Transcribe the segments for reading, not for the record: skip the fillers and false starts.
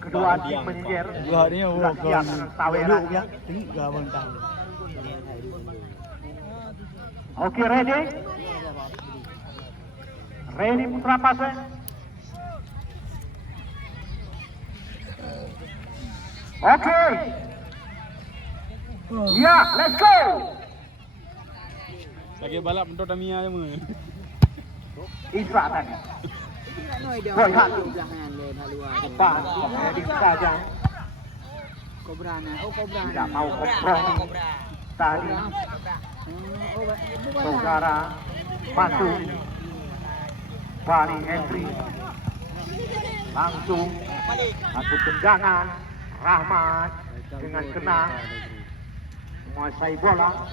kedua tim menyingkir. Dua hari ni Sudah siap dengan tawelan. ya. Tiga bentang. Okey, ready? Ready Putra Pasir? Okey. Ya, let's go. Lagi balap untuk Tamiya je mula. Isra tadi. Boy hati. Cepat, ready saja. Kobra na. Oh, kobra. Tidak mau kompromi. Tadi saudara masuk Bali entry langsung satu tendangan Rahmat dengan kena menguasai bola.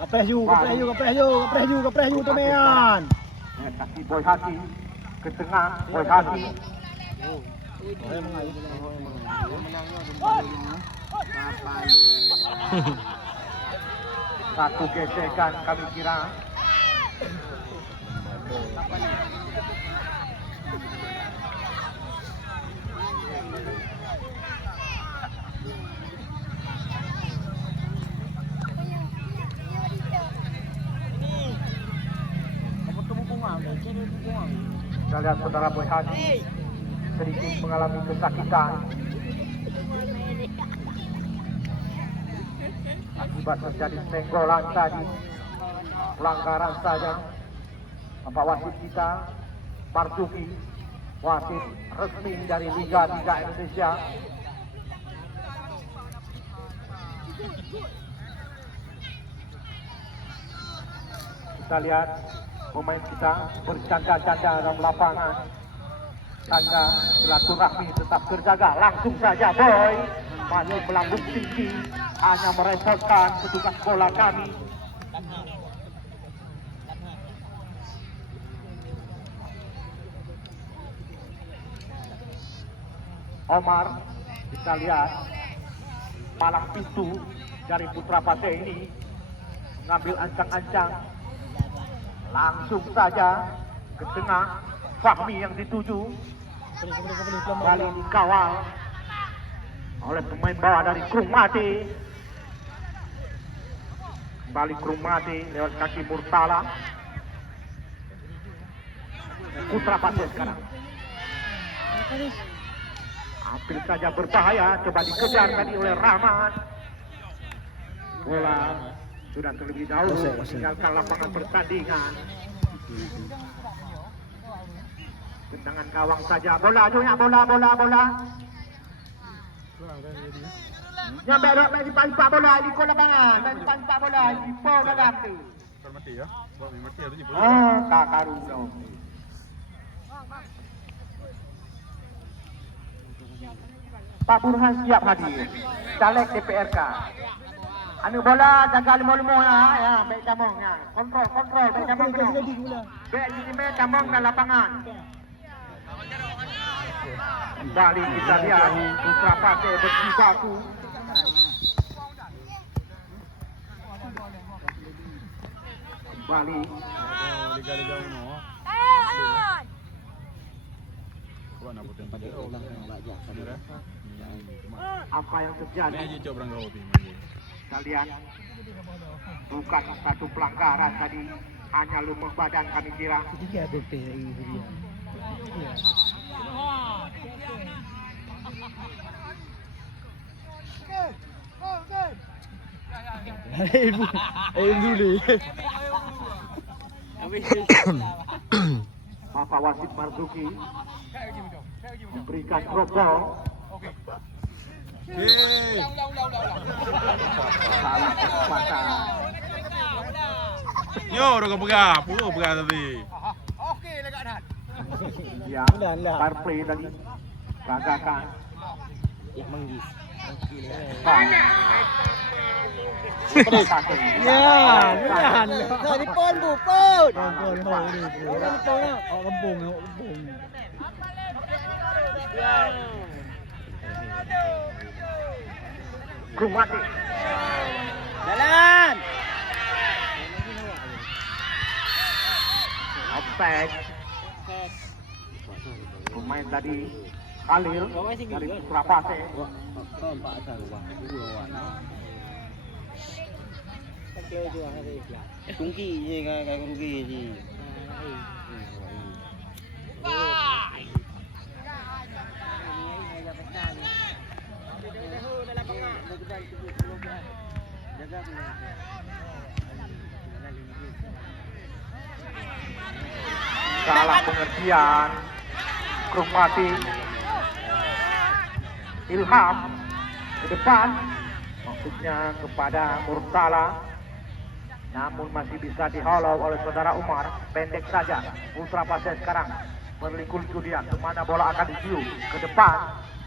Kapres you teman. Kaki Boy Hati ke tengah. Boy Hati satu gesekan kami kira. Kita lihat saudara Boy Hadi sedikit mengalami kesakitan akibat terjadi penggolan tadi. Pelanggaran saja. Bapak wasit kita Marzuki, wasit resmi dari Liga 3 Indonesia. Kita lihat pemain kita bercanda-canda dalam lapangan. Tanda silaturahmi tetap terjaga. Langsung saja Boy masih melambung tinggi, hanya merepotkan petugas bola kami. Omar, kita lihat palang pintu dari Putra Pate ini mengambil ancang-ancang. Langsung saja ke tengah. Fahmi yang dituju kembali dikawal oleh pemain bawah dari Krumati. Kembali Krumati lewat kaki Murtala. Putra Pate sekarang hampir saja berbahaya, coba dikejar tadi oleh Rahmat. Bola sudah terlebih dahulu meninggalkan lapangan pertandingan. Tendangan gawang saja, bola aja, bola. Yang belok di panpak bola di kolam lapangan, di panpak bola di pol dalam tu. Mati ya. Mati tu je. Tak karu dah. Pak Burhan siap hadir. Caleg DPRK. Anu bola jaga lemo-lemo ya, baik camong ya. Kontrol, baik camong. Baik di baik camong dalam lapangan. Kembali kita lihat Putra Pate berjibaku. Kembali Liga-liga uno. Kau nak putus pada orang yang apa yang terjadi? Ini aja coba orang kau pi. Kalian bukan satu pelanggaran tadi, hanya lumah badan kami kira. Tiga bukti ini dia. Dulu. Bapak wasit Marzuki memberikan drop ball. Salah kecepatan. Yo, dah kau pegang tadi. Ya, fair play tadi. Gagakan. Ya manggis. Ya, jangan. Tadi pon bupon. Pon ni. Kampung. Krumati. Jalan. Offside. Pemain tadi Khalil dari Putra Pase. Kau empat asal bang. Dua orang. Kecil juga hari itu. Tungki je kayak rugi je. Salah pengertian. Krumati. Ilham ke depan. Maksudnya kepada Murtala. Namun masih bisa dihalau oleh saudara Umar. Pendek saja. Putra Pase sekarang berliku-liku dia. Kemana bola akan dicium? Ke depan.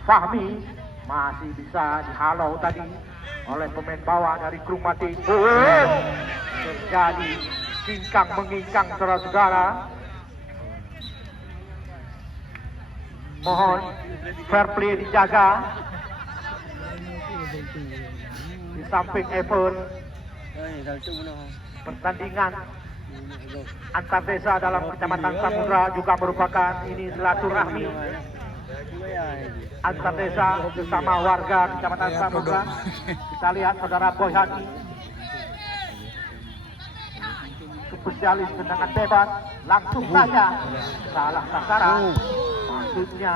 Fahmi masih bisa dihalau tadi oleh pemain bawah dari Krumati. Terjadi kingkang mengingkang saudara-saudara. Mohon fair play dijaga. Di samping effort pertandingan antar desa dalam Kecamatan Samudra juga merupakan ini silaturahmi antar desa bersama warga Kecamatan Samudra. Kita lihat saudara Boy Hadi, spesialis tendangan bebas, langsung saja salah sasaran. Maksudnya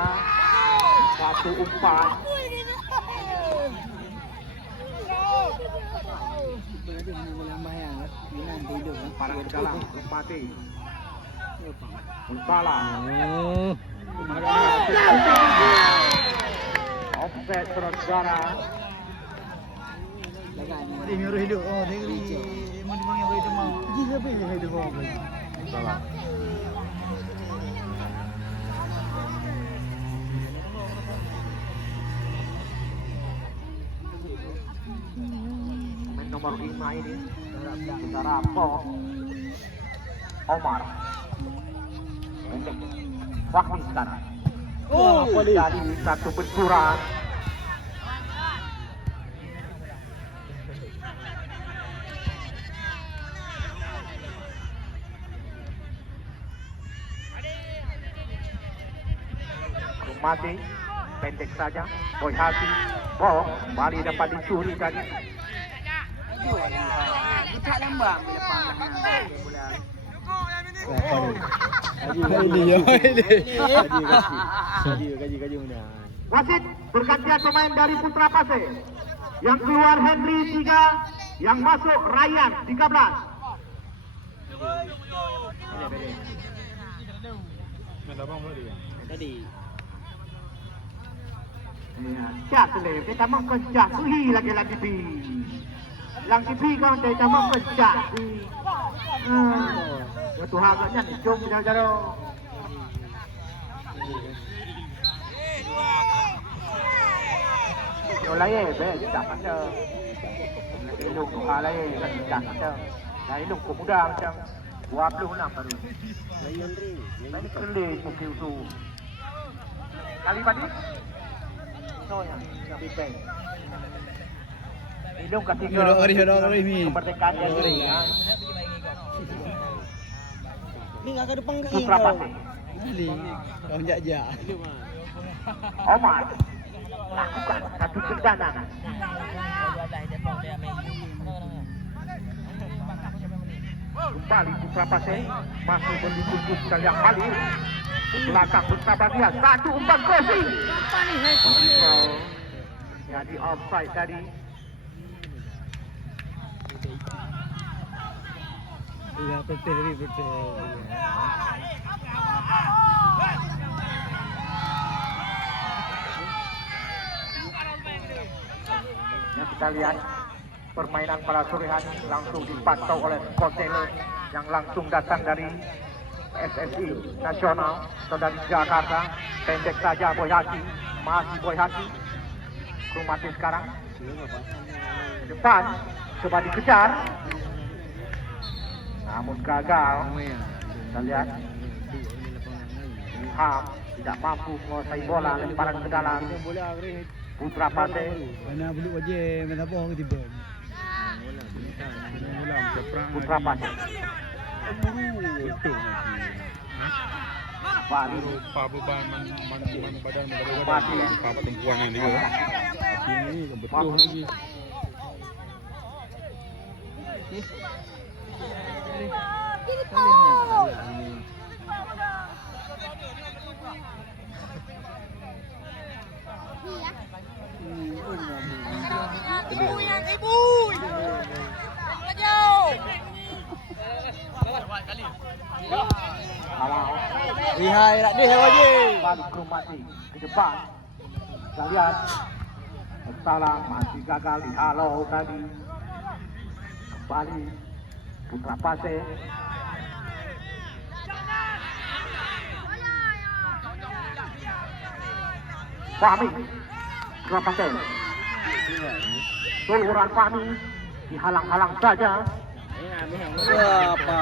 satu umpan. Parang ke dalam, Krumati. Murtala. Offset saudara. Dia nyuruh hidup. Oh, dia emang yang hidup mau. Dia apa yang hidup mau? Salah. Pemain nomor 5 ini saudara Omar. Fahmi sekarang. Jadi satu benturan. Krumati pendek saja. Boy Hadi. Bali dapat dicuri tadi. Kita lembang bila panggil bola. Gaji mana? Wasit bergantian pemain dari Putra Pase. Yang keluar Henry 3, yang masuk Ryan 13. Tadi. Cak seleh, kita mau kerja suhi lagi-lagi bi. Lang si bi kau kita mau kerja bi. Tuhan agaknya jom jauh-jauh. Yo lain, tak macam. Ilung Tuhan lain, tak macam. Ilung pemuda macam 26 baru. Ini kelih mungkin tu. Kali tadi? No ya, lebih Ilung ketiga. Kemerdekaan yang diri. Ni enggak ke depan ke Putra Pase. Kau jajak. Omar lakukan satu tendangan. Kembali Putra Pase masih mendukung sekalian Khalil. Belakang bersabar dia, satu umpan crossing. Jadi offside tadi. Iya, betul. Yang kita lihat permainan pada sore hari langsung dipantau oleh konselor yang langsung datang dari PSSI Nasional atau dari Jakarta. Pendek saja Boy Hadi, masih Boy Hadi. Krumati sekarang depan coba dikejar, namun gagal. Kita lihat Ilham tidak mampu menguasai bola, lemparan ke dalam. Putra Pase. Mana belum aja, mana bohong tiba. Putra Pase. Bali Lupa beban badan Mati. Lupa perempuan yang dia. Tapi ini betul lagi. Lihai nak dia wajib. Bali Krumati ke depan. Kita lihat Salah masih gagal dihalau tadi. Kembali Putra Pase. Fahmi Putra Pase. Tuluran Fahmi dihalang-halang saja. Apa?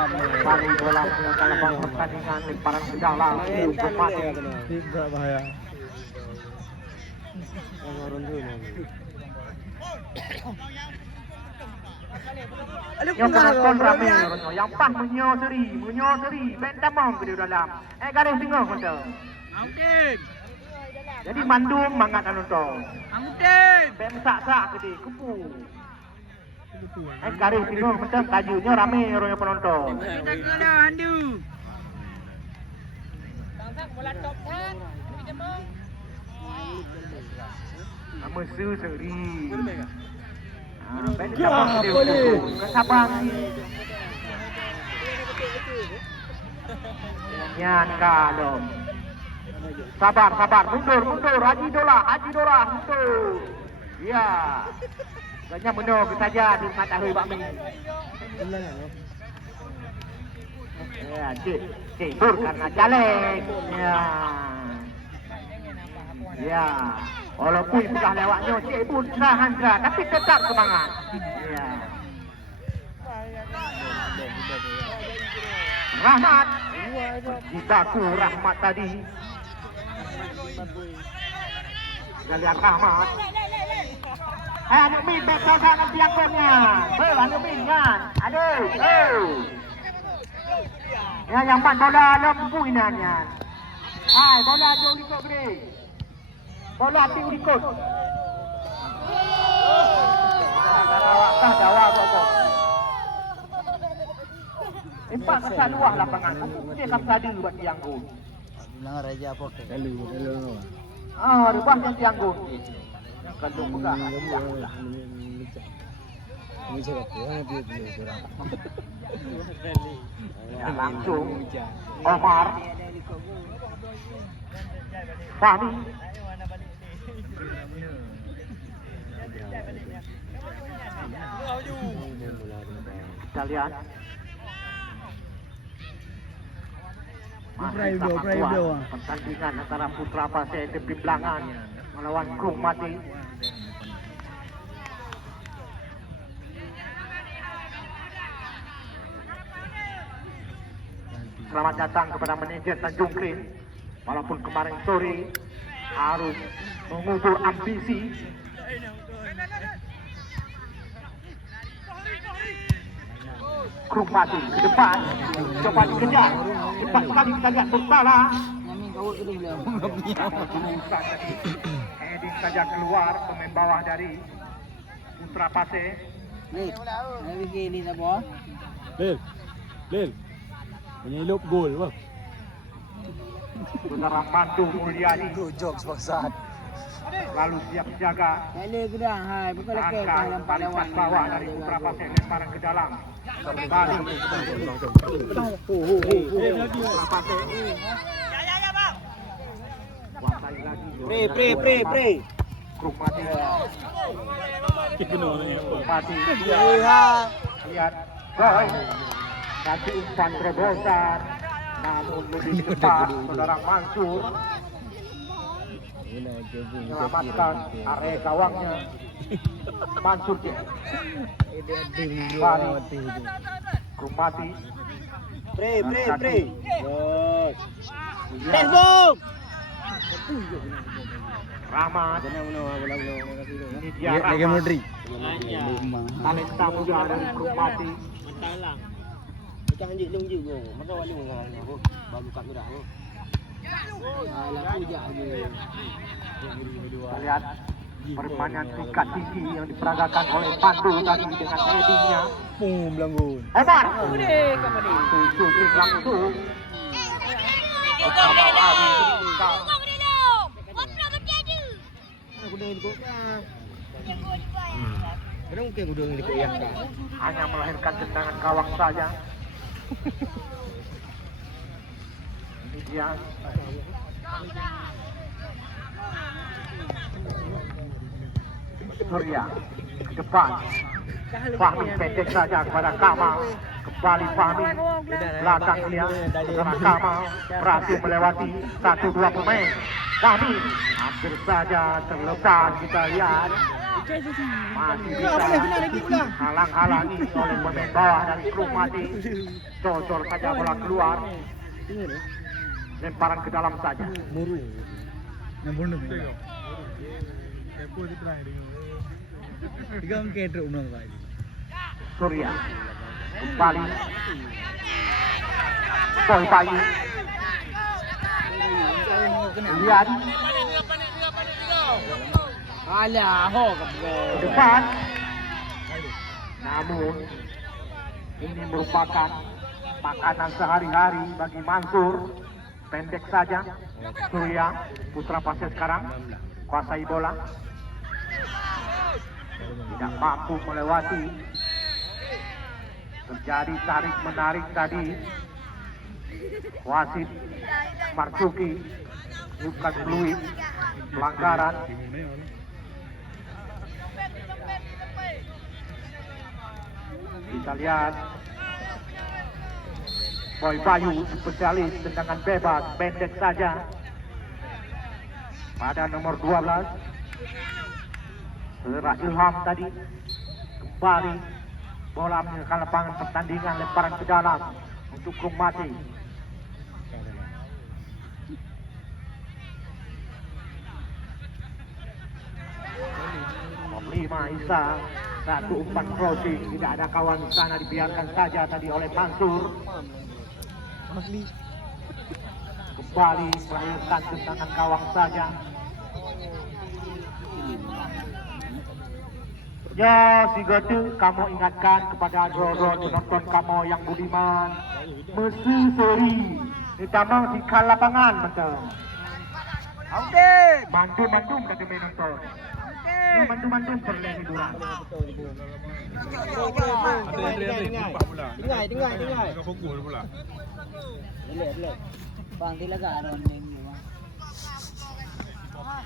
Bali bola ke labang pertandingan, lemparan ke dalam. Krumati. Tidak bahaya. Yang penonton ramai, yang pas menyoseri, bentamong ke dalam. Garis tengah kata. Angkin. Jadi mandum mangat nonton. Angkin. Ben sak-sak ke dia, kupu. Garis tengah macam kajunya ramai orang yang penonton. Kita kena handu. Tangkap bola top tak. Nama seri. Ben sabang ke dia, kupu. Sabang ni. Nyan kalom. Sabar, mundur, Haji Dola, mundur. Ya. Banyak menung saja di matahari bakmi. Ya, tidur karena caleg. Ya. Ya. Walaupun sudah lewatnya, cik pun Sandra, tapi tetap semangat. Ya. Rahmat. Jikaku Rahmat tadi. Kita lihat Rahmat. Aduh Min, betul sangat biangkonnya. Aduh Min, kan. Aduh. Ya, yang man bola lembu inanya. Hai, bola jauh ikut gede. Bola tinggi ikut. Wakah dawa kok. Empat masa luah lapangan. Dia kam tadi buat dianggun. Bilang raja apa? Kalau. Rubah yang dianggun. Kalau pegang. Ya, langsung Omar Fahmi kita lihat pertandingan antara Putra Pase tepi belakang melawan Krumati. Selamat datang kepada manajer Tanjung Krin. Walaupun kemarin sore harus mengubur ambisi. Krumati ke depan, coba dikejar. Cepat sekali kita lihat bersalah. Heading saja keluar pemain bawah dari Putra Pase. Ni tak apa. Lil. Menyelop gol bang. Saudara Mandu Mulyani Jok sebangsat. lalu siap jaga. Kali gedang hai, bukan lekek Angkat dalam paling pas bawah dari Putra Pase, lemparan ke dalam. Kembali Putra Pase. Kuasai lagi. Pre. Krumati. Krumati. Lihat. Boy. Nanti umpan terobosan. Namun lebih cepat saudara Mansur menyelamatkan area gawangnya. Mansur dia. Bali. Krumati. Pre. Facebook. Rahmat. Ini dia Rahmat. Talenta muda dari Krumati. Jangan je long je. Maka wali baru kat gerak tu. Alah pujak je. Kita lihat permainan tingkat tinggi yang diperagakan oleh Pandu tadi dengan headingnya. Boom, langgun. Omar. Udah, kamu ni. Shooting langsung. Aku dah ikut kan. Kenapa mungkin aku dah ikut yang kan? Hanya melahirkan tendangan gawang saja. Ini dia. Surya ke depan. Fahmi pendek saja kepada Kamal. Kembali Fahmi. Belakang dia. Sekarang Kamal berhasil melewati 1-2 pemain. Fahmi hampir saja terlepas, kita lihat. Masih bisa halang-halangi oleh pemain bawah dari klub mati. Cocor saja bola keluar. Lemparan ke dalam saja. Muru. Nombor 6. Tiga angka drop menang Pak. Surya kembali. Boy Bayu. Lihat Alah, ho kamu. ke depan. Namun ini merupakan makanan sehari-hari bagi Mansur. Pendek saja. Surya putra pasir sekarang kuasai bola. Tidak mampu melewati. Terjadi tarik menarik tadi. Wasit Marzuki bukan fluid, pelanggaran. Kita lihat Boy Bayu spesialis tendangan bebas pendek saja pada nomor 12. Serah Ilham tadi kembali bola meninggalkan lapangan pertandingan, lemparan ke dalam untuk klub mati. Lima Isa, satu umpan crossing, tidak ada kawan di sana, dibiarkan saja tadi oleh Mansur. Kembali melahirkan tendangan gawang saja. Ya, si Gotu, kamu ingatkan kepada Roro penonton kamu yang budiman. Mesti seri, ditambah di kal lapangan, betul. Okey. Mandu-mandu kata penonton. Mandu-mandu perlu hiburan. Dengar. Boleh. Bang tilaga rondeng ni bang.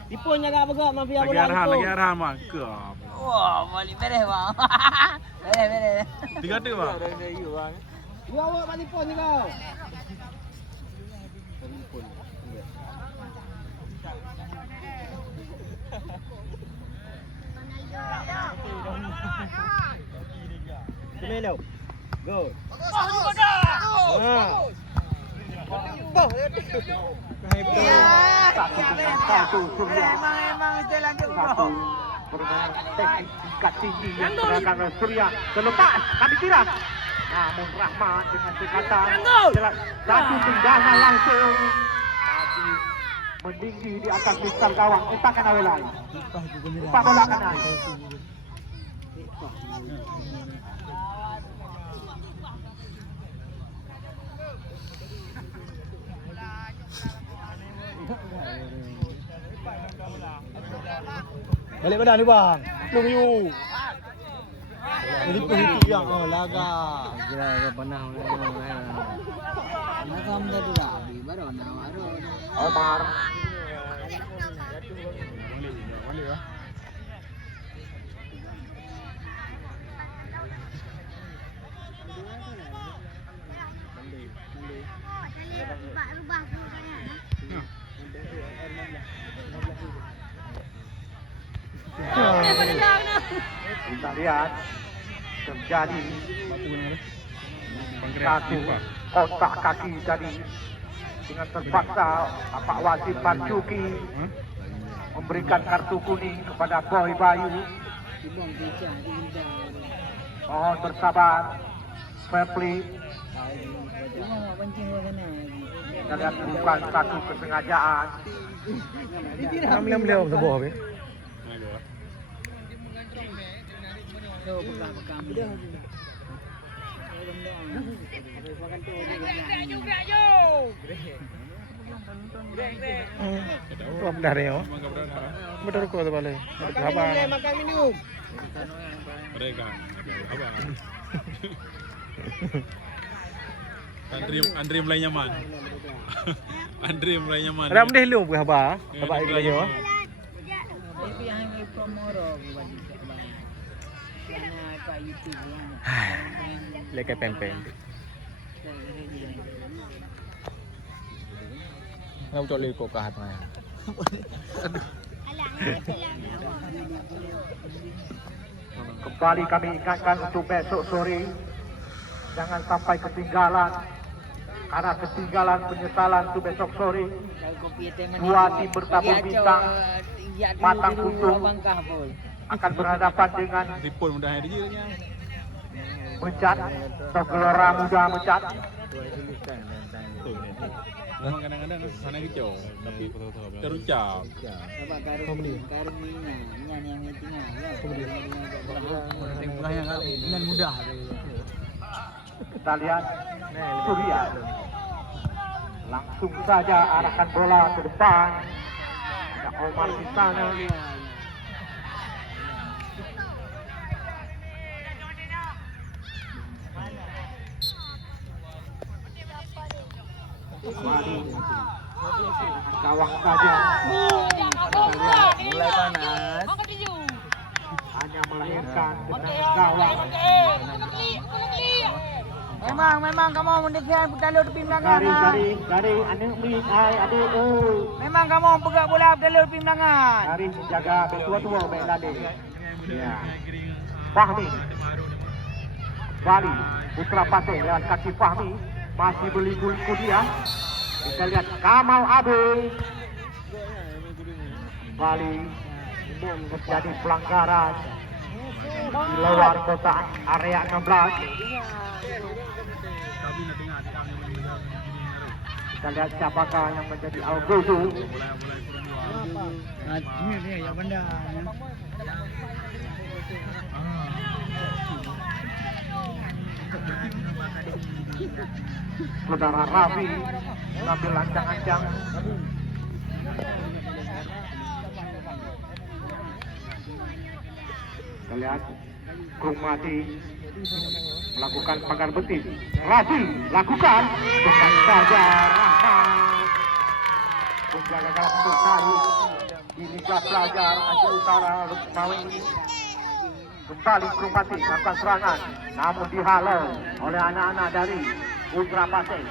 Tipun jaga apa gak mafia bola. Lagi arahan mak ke. Wah, boleh beres bang. Beres. 3 bang. Dua awak balik tipun ni kau. Melo. Go. Satu Surya. Memang jalan je Satu permainan teknik tingkat tinggi yang dilakukan oleh Surya. Terlepas, kami kira. Namun Rahmat dengan sekatan satu tendangan langsung. Tadi meninggi di atas misal gawang. Kita kena bola. Kita bola kena. Balik badan ni bang. Long you. Jadi itu yang laga. Kira ke panah. Nakam dah tu dah. Baru nak. Omar. Kita lihat terjadi satu kotak kaki tadi dengan terpaksa Bapak Wasit Marzuki memberikan kartu kuning kepada Boy Bayu. Mohon bersabar, fair play. Kita lihat bukan satu kesengajaan. Ambil beliau sebuah be. Tuh dari yo. Betul kau tu balik. Apa? Makan minum. Mereka apa? Andri mulai nyaman. Andri mulai nyaman. Ram deh lu apa? Apa itu lagi yo? Tapi yang promoro buat Pak YouTube. Lekai pempeng. Ngau coli kok kahat mah. Kembali kami ingatkan untuk besok sore, jangan sampai ketinggalan. Karena ketinggalan penyesalan untuk besok sore. Dua tim bertabur bintang, Matang Kuntung akan berhadapan dengan Ripon mudah hari je nya. Mecat atau Gelora Muda Mecat. Memang kadang-kadang sana kicau tapi terucap. Dan mudah. Kita lihat Surya. Langsung saja arahkan bola ke depan. Ada Omar di sana. Kembali gawang saja. Mulai panas. Hanya melahirkan dengan gawang. Memang kamu mendekat bertalur tepi belakang. Dari anak mi adik Memang kamu pegang bola bertalur tepi belakang. Dari menjaga betua-tua baik tadi. Ya. Fahmi. Bali Putra Pasir lewat kaki Fahmi masih beli-beli dia. Kita lihat Kamal Abe. Bali terjadi pelanggaran di luar kotak area 16. Kita lihat siapakah yang menjadi Al-Ghuzu. Ini dia yang benda. Saudara Rafi mengambil ancang-ancang. Kita lihat Krumadi melakukan pagar betis. Rafi lakukan bukan saja Rahmat. Penjaga gawang bertahi di Liga Pelajar Aceh Utara Rumawi ini. Kembali Krumadi melakukan serangan, namun dihalau oleh anak-anak dari Putra Pasir.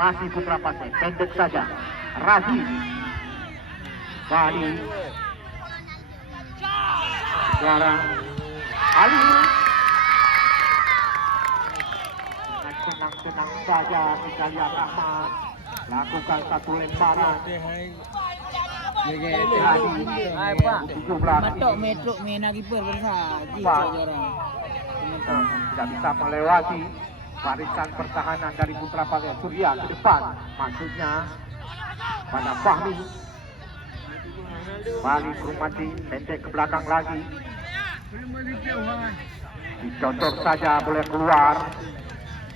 Masih Putra Pasir, pendek saja. Razi Bali sekarang Ali dengan senang-senang saja kita lihat Rahmat lakukan satu lemparan. Matok metro mena kiper besar. Tidak bisa melewati barisan pertahanan dari Putra Pasir. Surya ke depan, maksudnya pada Fahmi. Bali Krumadi pendek ke belakang lagi. Dicocok saja boleh keluar.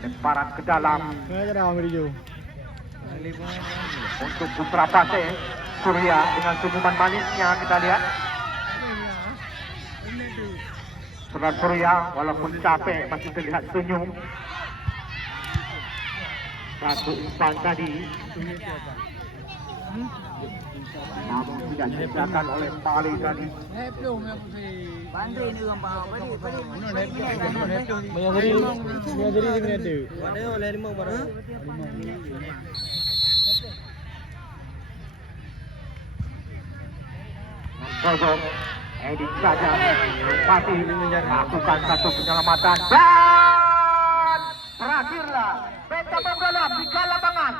Lemparan ke dalam untuk Putra Pasir. Surya dengan senyuman manisnya kita lihat. Saudara Surya walaupun capek masih terlihat senyum. Satu umpan tadi namun tidak disediakan oleh Bali tadi. Sosok Edi saja masih melakukan satu penyelamatan dan berakhirlah peta pembalap di lapangan.